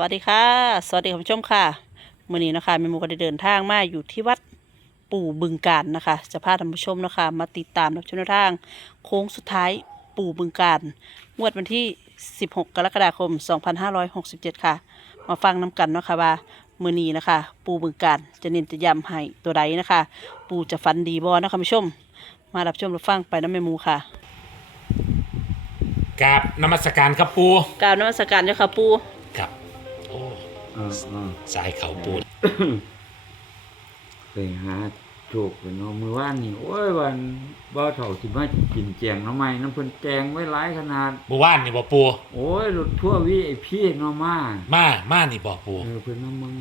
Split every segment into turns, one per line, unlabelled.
วัสดีค่ะ สวัสดีคุณผู้ชมค่ะมื่อนี้นะคะแม่หมูก็ได้เดินทางมาอยู่ที่วัดปู่บึงการนะคะ จะพาท่านผู้ชมนะคะ มาติดตามรับชมแนวทาง โค้งสุดท้ายปู่บึงการงวดวันที่ 16 กรกฎาคม 2567 ค่ะ มาฟังน้กันเนาะค่ะว่ามื่อนี้นะคะ ปู่บึงการจะเน้นจะย้ำให้ตัวใดนะคะ ปู่จะฟันดีบอนะคะคุณผู้ชม มารับชมรับฟังไปน้ำแม่หมูค่ะ
กราบนมัสการครับปู
กรารนมัสการเจ้าค่ะปู่
สายเขาปู
ไปหาโชคไปเนาะมือว่านนี่โอ้ยวันบ่าวเฒ่าสิมากินแจงหน้ำไม้น้ำเพิ่นแจงไว้หลายขนาด
เมื่อวานนี่บ่ปู
โอ้ยรถทั่ววีไอพีเนาะมา
มามานี่บ่ปู
เออเพิ่นมามึง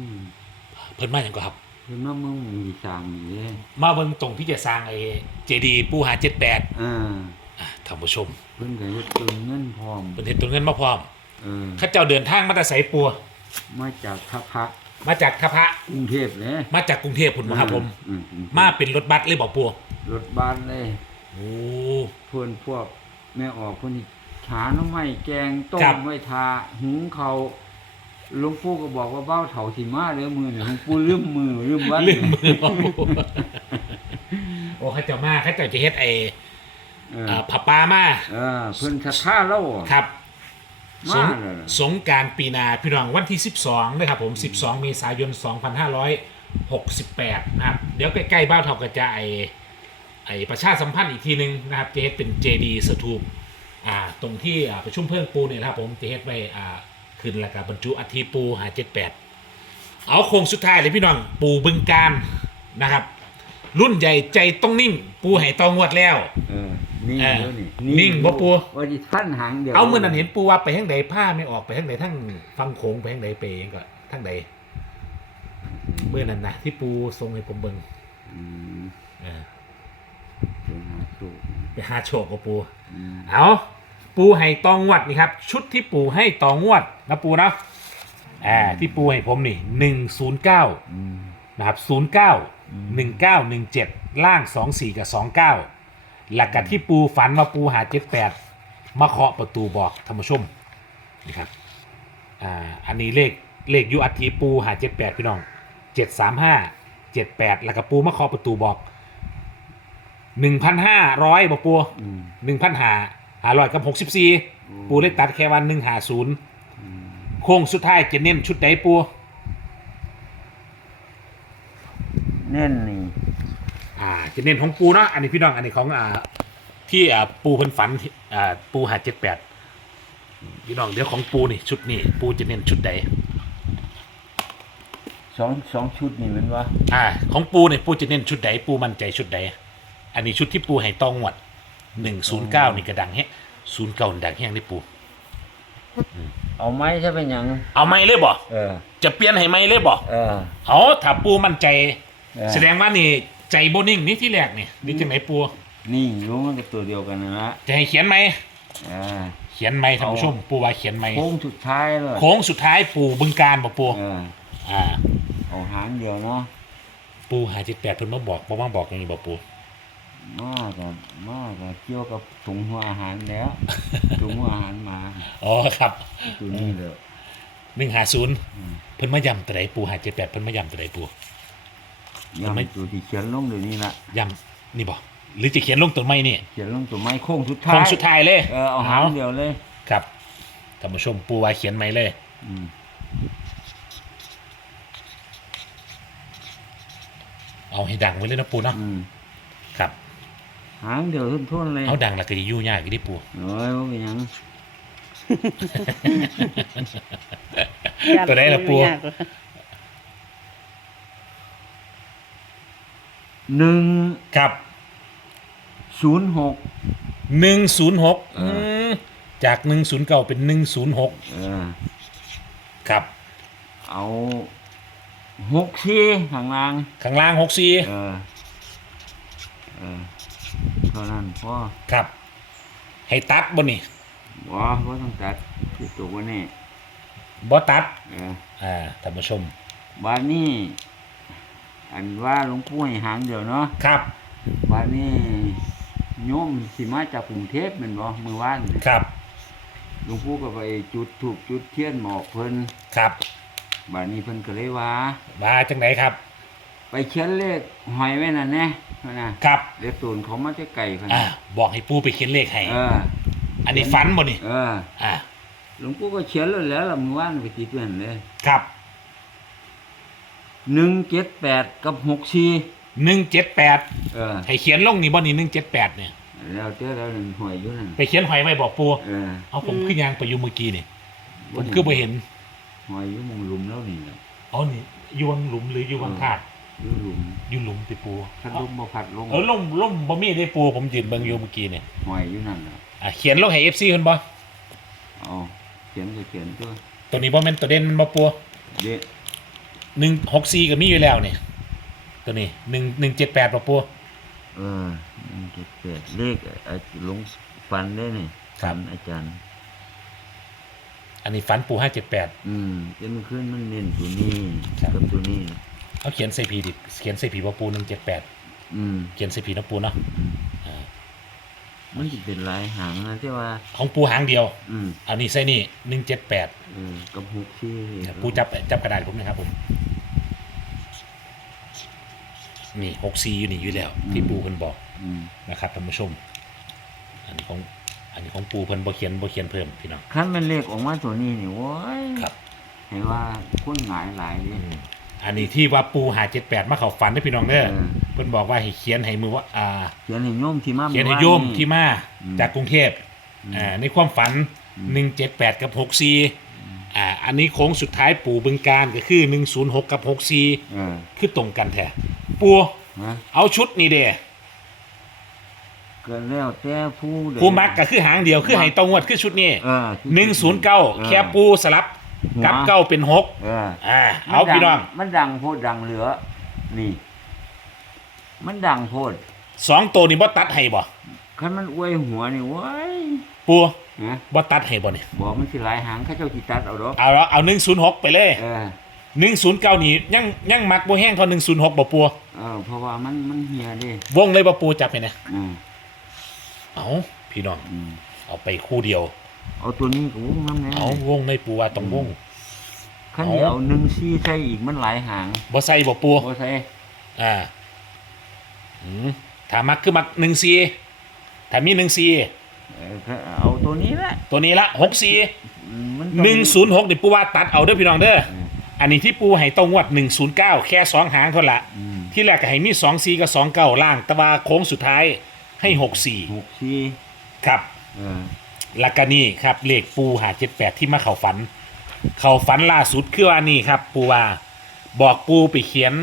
เพิ่นมาอย่างก็ครับ
เพิ่นมามึงมีสร้างนี่เด้
มาเบิ่งตรงที่จะสร้างไอ้เจดีย์ปูหา78
เออ
อะท่านผู้ชม
เพิ่นก็เฮ็ดต้นเงินพร้อม
เพิ่นเฮ็ดตัวเงินมาพร้อม
เออ
ข้าเจ้าเดินทางมาแต่ไสปู
มาจากทัพพระ
มาจากทพระ
กรุงเทพเลย
มาจากกรุงเทพพุ่นบ่ครับผม
อือื
มาเป็นรถบัสเลยบ่ปู
รถบ้านเลย
โอ้
เพิ่นพวกแม่ออกเพิ่นนี่หาหน้ำไม้แกงต้
ครั
ม
บ
ไว้ทาหุงเขาวหลวงปู่ก็บอกว่าเบ้าเถาสิมาเด้อมือนี่หลวงปู่ลืมมือลืมวัน
ลืมมือบ่ปูโอ้ข้าเจ้ามาข้าเจ้าจะเฮ็ดไอ้
เออ
อ่าผับปลามา
เออเพิ่นศรัทธาเรา
ครับ ส
มางเลย
สงกรารปีหนาพี่น้องวันที่ 12นะครับผม 12 เมษายน 2568 นะครับ เดี๋ยวใกล้ๆบ้านเท่าก็จะไอไอประชาสัมพันธ์อีกทีนึงนะครับจะเฮ็ดเป็น JD สถูปอ่าตรงที่อ่าประชุมเพิ่งปูเนี่ยนะครับผมจะเฮ็ดไว้อ่าขึ้นแล้วก็บรรจุอัฐิปูหา78 เอาโค้งสุดท้ายเลยพี่น้องปูบึงการนะครับ รุ่นใหญ่ใจต้องนิ่ง ปูให้ตองวดแล้ว
เออ นิ่ง
เออ
เด้อนี่
นิ่งบ่ปู่
ว่าสิท่านหางเดียว
เอาเมื่อนั้นเห็นปูว่าไปทางใดผ้าไม่ออกไปทางใดทั้งฟังโขงไปทางใดไปเองก็ทางใดเมื่อนั้นนะที่ปูทรงให้ผมเบิ่ง
อืม
เออ
เพิ่นหาสูตร
ไปหาโชคกับปู
อืม
เอาปูให้ตองวดนี่ครับ ชุดที่ปูให้ตองวดนะปูนะอ่าที่ปูให้ผมนี่หนึ่งศูนย์เก้า
อืม
นะครับศูนย์เก้าหนึ่งเก้าหนึ่งเจ็ดล่างสองสี่กับสองเก้า หลักกับที่ปูฝันว่าปูหาเจ็ดแปดมาเคาะประตูบอกธรรมชมนี่ครับอ่าอันนี้เลขเลขอยูอัทีปูหาเจ็ดแปดพี่น้องเจ็ดสามห้าเจ็ดแปดแล้วก็ปูมาเคาะประตูบอกหนึ่งพันห้าร้อยบอกปู
อืม
หนึ่งพันหาหาร้อยกับหกสิบสี่ปูเลยตัดแค่วันหนึ่งหาศูนย์
อืม
โค้งสุดท้ายจะเน้นชุดใดปู
แน่นนี่
อ่าจะเน้นของปูเนาะอันนี้พี่น้องอันนี้ของอ่าที่อ่าปูเพิ่นฝันที่อ่าปูหาเจ็ดแปดพี่น้องเดี๋ยวของปูนี่ชุดนี้ปูจะเน้นชุดใด
สองสองชุดนี่แมันว่า
อ่าของปูเนี่ยปูจะเน้นชุดใดปูมั่นใจชุดใดอันนี้ชุดที่ปูให้ตองหวดหนึ่งศูนย์เก้านี่กระดังแฮะศูนย์เก้าดังแห้งนี่ปู
เอาไม้ถ้าเป็นหยัง
เอาไม่เลยบ่
เออ
จะเปลี่ยนให้ไม่เลยบ่
เออ
เอาถ้าปูมั่นใจ
เออ
แสดงว่านี่ ใจโบนิ่งนี่ที่แรกนี่นี่จังไหนปู
นี่รู้มันก็ตัวเดียวกันนะนะ
จะให้เขียนไหม
อ่า
เขียนไหมท่านผู้ชมปูว่าเขียนไหม
โค้งสุดท้ายเลย
โค้งสุดท้ายปูบึงการบ่ปู
เออ
อ่า
เอาหางเดียวเนาะ
ปูหาจิตแปดเพิ่นมาบอกบ่มาบอกอย่างนี้บ่ปู
มากกับมากกับเกี่ยวกับถุงหัวอาหารแล้วถุงหัวอาหารมา
อ๋อครับ
ตัวนี้เลย
หนึ่งหาศูนย์
อืม
เพิ่นมาย้ำตัวใดปูหาจิตแปดเพิ่นมาย้ำตัวใดปูมันไม่
ยำตัวที่เขียนลงเดี๋ยวนี้ละ
ย้ำนี่บ่หรือจะเขียนลงตัวไม่นี่
เขียนลงตัวไม้โค้งสุดท้าย
โค้งสุดท้ายเลย
เออเอาหางเดียวเลย
ครับท่านผู้ชมปูว่าเขียนไหมเลย
อืม
เอาให้ดังไว้เลยนะปูเนาะ
อืม
ครับ
หางเดียวทุ่นๆเลย
เอาดังแล้วก็จะยุ่งยากอีกที่ปู
โอ้ยว่าเป็นหยัง
ตัวใดล่ะปู
หนึ่ง
ครับ
ศูนย์หก
หนึ่งศูนย์หก
เออ
จากหนึ่งศูนย์เก้าเป็นหนึ่งศูนย์หก
เออ
ครับ
เอาหกสี่ข้างล่าง
ข้างล่างหกสี่
เออเออเท่านั้นพ่อ
ครับ ให้ตัดบ่นี่
ว่าว่าต้องตัดที่ตัววันนี้
บ่ตัด
เออ
อ่าท่านผู้ชม
บ้านนี้ อันว่าหลวงปู่ให้หางเดียวเนาะ
ครับ
บ้านนี้โยมสิมาจากกรุงเทพแมันบ่มือว่านนี่
ครับ
หลวงปู่ก็ไปจุดถูกจุดเทียนหมอกเพิ่น
ครับ
บาดนี้เพิ่นก็เลยว่า
มาจังไหนครับ
ไปเขียนเลขหอยไว้นั่นแน่นะครับเลขตูนเขามาจะไก่เพิ่น
อ่า บอกให้ปูไปเขียนเลขให้
เออ
อันนี้ฝันบ่นี่
เออ
อ่า
หลวงปู่ก็เขียนแล้วแล้วล่ะมื้อวานไปติดไว้นั่นเลย
ครับ
178กับ64
หนึ่งเจ็ดแปด
เออ
ให้เขียนลงนี่บ่นี่หนึ่งเจ็ดแปดเนี่ย
แล้วเจ้าแล้วหนึ่งหอยอยู่นั่น
ไปเขียนหอยไว้บอกปู
เออ
เอาผมขึ้นยางไปอยู่เมื่อกี้นี่ผมคือไปเห็น
หอยอยู่หมองหลุมแล้วนี่แหละ
อ๋อนี่อยู่วังหลุมหรืออยู่วังธาตุ
อยู่หลุม
อยู่หลุมติปู
พัดลมบ่พัดลง
เออล่มล่มบ่มีได้ปูผมยืนเบิ่งอยู่เมื่อกี้เนี่ย
หอยอยู่นั่นน่ะ
อะเขียนลงให้ FC เพิ่นบ่
เอาเขียนก็เขียนตัว
ตัวนี้บ่แม่นตัวเด่นมันบ่ปู
เด็ ก
164ก็มีอยู่แล้วนี่ตัวนี้1 178บ่ปู
เออมันจะเกิดเลขอาลงฟันได้นี่ฟันอาจารย์
อันนี้ฝันปู578
อืมจนขึ้นมันเน้นตัวนี้
ครับ
กับตัวนี้
เอาเขียนใส่ผีดิเขียนใส่ผีบ่ปู178
อืม
เขียนใส่ผีนะปูเนาะ
อืม
อ่า
มันจะเป็นลายหางนะที่ว่า
ของปูหางเดียว
อืม
อันนี้ใส่นี่178
เออกับหกที่
ปูจับจับกระดาษผมนะครับผม นี่64อยู่นี่อยู่แล้ว ที่ปูเพิ่นบอก
อืม
นะครับท่านผู้ชม อันนี้ของ อันนี้ของปูเพิ่นบ่เขียนบ่เขียนเพิ่มพี่น้อง
คันมันเลขออกมาตัวนี้นี่โว้ย
ครับ
ให้ว่าคนหงายหลายเล
อื
ย
มอันนี้ที่ว่าปูหา78มาเข้าฝันเด้อพี่น้องเด้อ
เออ
เพิ่นบอกว่าให้เขียนให้มือว่าอ่า
เขียนให้โยมที่มา
เขียนให้
มื่อวา
โยม
นี่
ที่มา
อืม
จากกรุงเทพ
อืม
อ่าในความฝัน178 กับ64อ่าอันนี้โค้งสุดท้ายปู่บึงการก็คือ 106 กับ64
เออ
คือตรงกันแท้ ปู
นะ
เอาชุดนี้เด้
ก็แล้วแต่ผู้ใด
ผู้มักก็คือหางเดียวคือให้ตรงวดคือชุดนี้
เออ
หนึ่งศูนย์เก้าแค่ปูสลับกับเก้าเป็นหก
เออ
อ่าเอาพี่น้อง
มันดังโพดดังเหลือ นี่ มันดังโพด
สองตัวนี้บ่ตัดให้บ่
คันมันอวยหัวนี่โว้ย
ปู
นะ
บ่ตัดให้บ่เนี่ย
บอกมันสิหลายหางเข้าเจ้าสิตัดเอาดอก
เอาแล้วเอาหนึ่งศูนย์หกไปเลย
เออ
หนึ่งศูนย์เก้านี่ยังยังมักบ่แห้งเท่าหนึ่งศูนย์หกบ่ปู
เออเพราะว่ามันมันเหียเดิ
วงเลยบ่ปูจับไปนะ
อืม
เอาพี่น้อง
อืม
เอาไปคู่เดียว
เอาตัวนี้ก็วงน้ำแน่
เอาวงเลยปูว่าต้องวง
คันนี้
เอา
เอาหนึ่งซี่ใส่อีกมันหลายหาง
บ่ใส่บ่ปู
บ่ใส่
อ่าอืมถ้ามักคือมักหนึ่งซีถ้ามีหนึ่งซี
เออก็เอาตัวนี้แหละ
ตัวนี้ละหกซี
อืมมันต้อง
หนึ่งศูนย์หกนี่ปูว่าตัดเอาเด้อพี่น้องเด้อ
เออ
อันนี้ที่ปูให้ตรงวัดหนึ่งศูนย์เก้าแค่สองหางเท่านั้นละ
อืม
ที่แรกก็ให้มีสองสี่กับสองเก้าล่าง แต่ว่าโค้งสุดท้ายให้หกสี่
หกซี่
ครับ
เออ
แล้วก็นี่ครับเลขปูหาเจ็ดแปดที่มาเข่าฝัน เข่าฝันล่าสุดคือว่านี่ครับ ปูว่าบอกปูไปเขียน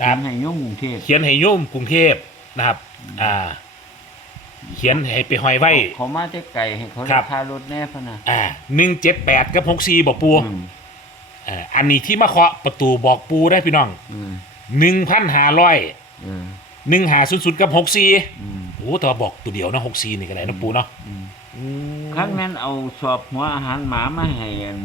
นะครับ
ให้โยมกรุงเทพ
เขียนให้โยมกรุงเทพนะครับ อ่า เขียนให้ไปห้อยไว้
เขามาจะไก่ให้เขา
ครั
รา
บ
คารถแน่พะนะ
อ่าหนึ่งเจ็ดแปดกับหกสี่บอกปู
อืม
อ่าอันนี้ที่มาเคาะประตูบอกปูได้พี่น้อง
อืม
หนึ่งพันห้าร้อย
เออ
หนึ่งหาศูนย์ศูนย์กับหกสี่
อืม
โอ้แต่ว่าบอกตัวเดียวนะหกสี่นี่ก็ได้นะปูเนาะ
อืม
อืม
ครั้งนั้นเอาสอบหัวอาหารหมามาให้อัน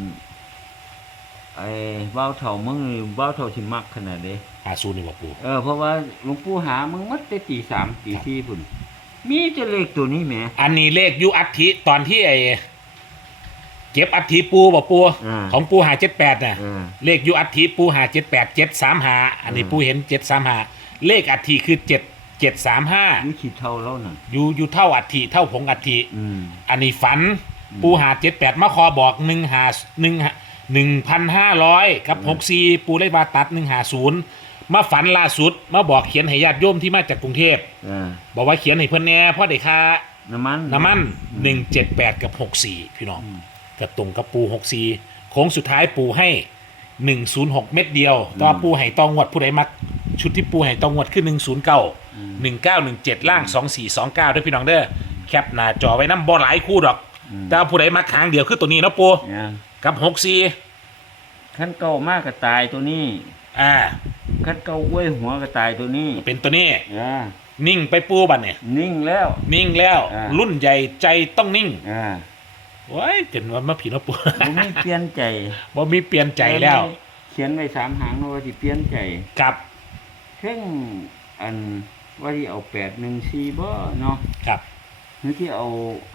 ไอ้เบ้าเถ่ามึงนี่เบ้าเถ่าที่มักขนาดเด้
หาศูนย์นี่บอกปู
เออเพราะว่าหลวงปู่หามึงมัดแต่ตีสามตีสี่พุ่นมีแต่เลขตัวนี้แหม
อันนี้เลขอยุอัฐิตอนที่ไอ้ เก็บอัฐิปูบอกปู
อ่า
ของปูหาเจ็ดแปดน่ะ
เออ
เลขอยุอัฐิปูหาเจ็ดแปดเจ็ดสามหาอันนี้
อืม
ปูเห็นเจ็ดสามหาเลขอัฐิคือเจ็ดเจ็ดสามห้า
อยู่ขีดเท่าแล้วน่ะ
อยู่อยู่เท่าอัฐิเท่าผงอัฐิ
อืม
อันนี้ฝัน
อืม
ปูหาเจ็ดแปดมาคอบอกหนึ่งหาหนึ่งหนึ่งพันห้าร้อยกับหกสี่ปูเลยบาตัดหนึ่งหาศูนย์มาฝันล่าสุด มาบอกเขียนให้ญาติโยมที่มาจากกรุงเทพ
เออ
บอกว่าเขียนให้เพื่อนแหน่เพ่อได้ค่า
น้ำมัน
น้ำมันหนึ่งเจ็ดแปดกับหกสี่พี่น้อง
อืม
กับตรงกับปูหกสี่โค้งสุดท้ายปูให้หนึ่งศูนย์หกเม็ดเดียวต่อปูให้ตองวดผู้ใดมัก ชุดที่ปูให้ตองวดคือหนึ่งศูนย์เก้าหนึ่งเก้าหนึ่งเจ็ดล่างสองสี่สองเก้าด้วยพี่น้องเด้อแคปหน้าจอไว้น้ำบ่หลายคู่ดอก
อืม
แต่ว่าผู้ใดมักหางเดียวคือตัวนี้เนาะปู
เนี่ย
กับหกสี่
ขั้นเก่ามากก็ตายตัวนี้
อ่า
ขั้นเก่าอ้วยหัวก็ตายตัวนี้
เป็นตัวนี้
อ่า
นิ่งไปปูบัดเนี่ย
นิ่งแล้ว
นิ่งแล้ว
อ่า
รุ่นใหญ่ใจต้องนิ่ง
อ่า
ว้ายเกินว่ามาผีเนาะปู
บ่มีเปลี่ยนใจ
ว่ามีเปลี่ยนใจแล้ว
เขียนไว้สามหางเนาะว่าสิเปลี่ยนใจ
กับ
เพิ่งอันว่าที่เอาแปดหนึ่งสี่บ่เนาะ
กับ
หรือที่เอา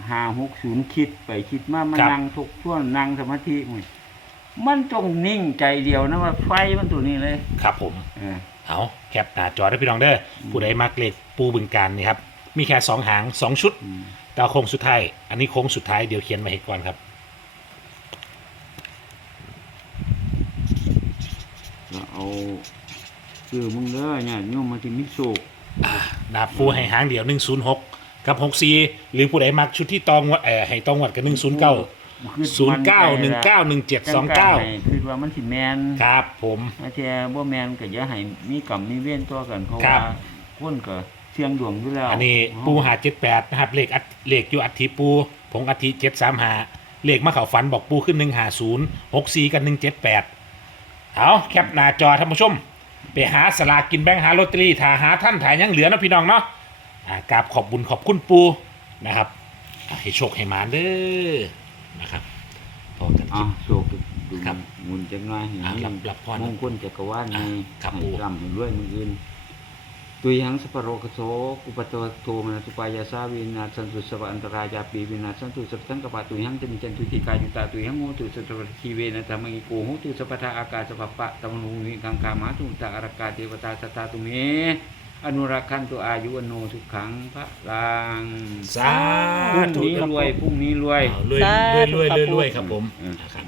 หาหกศูนย์คิดไปคิดมามัน
ครับ
นั่งทุกช่วงนั่งสมาธิมันมันต้องนิ่งใจเดียวนะว่าไฟมันตัวนี้เลย
ครับผม
เออ
เอาแคปหน้าจอได้พี่น้องเด้ออผู้ใดมักเลขปูบึงการนี่ครับ มีแค่สองหางสองชุด
อืม
ดาวโค้งสุดท้าย อันนี้โค้งสุดท้ายเดี๋ยวเขียนมาให้ก่อนครับ
แล้วเอาคือมึงเด้อเนี่ยโยมมาที่มิโซก
ดาบปูให้หางเดียว106กับ64หรือผู้ใดมักชุดที่ตองวดเอ่อให้ตองวดกับ109 09 19 17 29
คือว่ามันสิแมน
ครับผม
อาเทียบ่แมนก็อย่าให้มีกรรมมีเวรตัวกันเพราะ
ครั
ว่า
บ
คนก็ เสี่ยงดวงอยู่แล้ว
อันนี้ปูหา78นะครับ เลขอัดเลขอยู่อัฐิปูผงอัฐิ735เลขมาเข้าฝันบอกปูขึ้น150 64กับ178เอาแคปหน้าจอท่านผู้ชม ไปหาสลากกินแบ่งหาลอตเตอรี่ถ้าหาท่านถ่ายยังเหลือเนาะพี่น้องเนาะอ่ากราบขอบบุญขอบคุณปูนะครับอ่าให้โชคให้หมานเด้อนะครับพอกันค
อะ
ลิป
โศกดู
ครับ
หมุนจังน้อย
อะรับรับพร
มงคลจักรวาล
อะ
นี้
ครับ
ให้
ปู่
ร่ำให้รวยมืออื่น ตุยหังสปะโรกโสอุปโตโทมนัสสุปายาสาวินาศสันตุสวะอันตรายาปีวินาศสันตุสัพสังกปะตุยหังจะมีจันทุติกายุตาตุยหังโหตุสัตวะทีเวนะธรรมิโกโหตุสัพพทาอากาศสัพพะตมนุวิกังคามาตุตะอารกาเทวตาสตตาตุเมอนุรักขันตุอายุอโนทุกขังพระลัง
สา
พรุ่ง
ธุ
นี้
ครับ
รวยพรุ่งนี้รวย
อ้าวรวย
สาร
วย
ธุ
รวย
ครับ
รวย
ปู่
รวยครับผม
อืม
นะครับ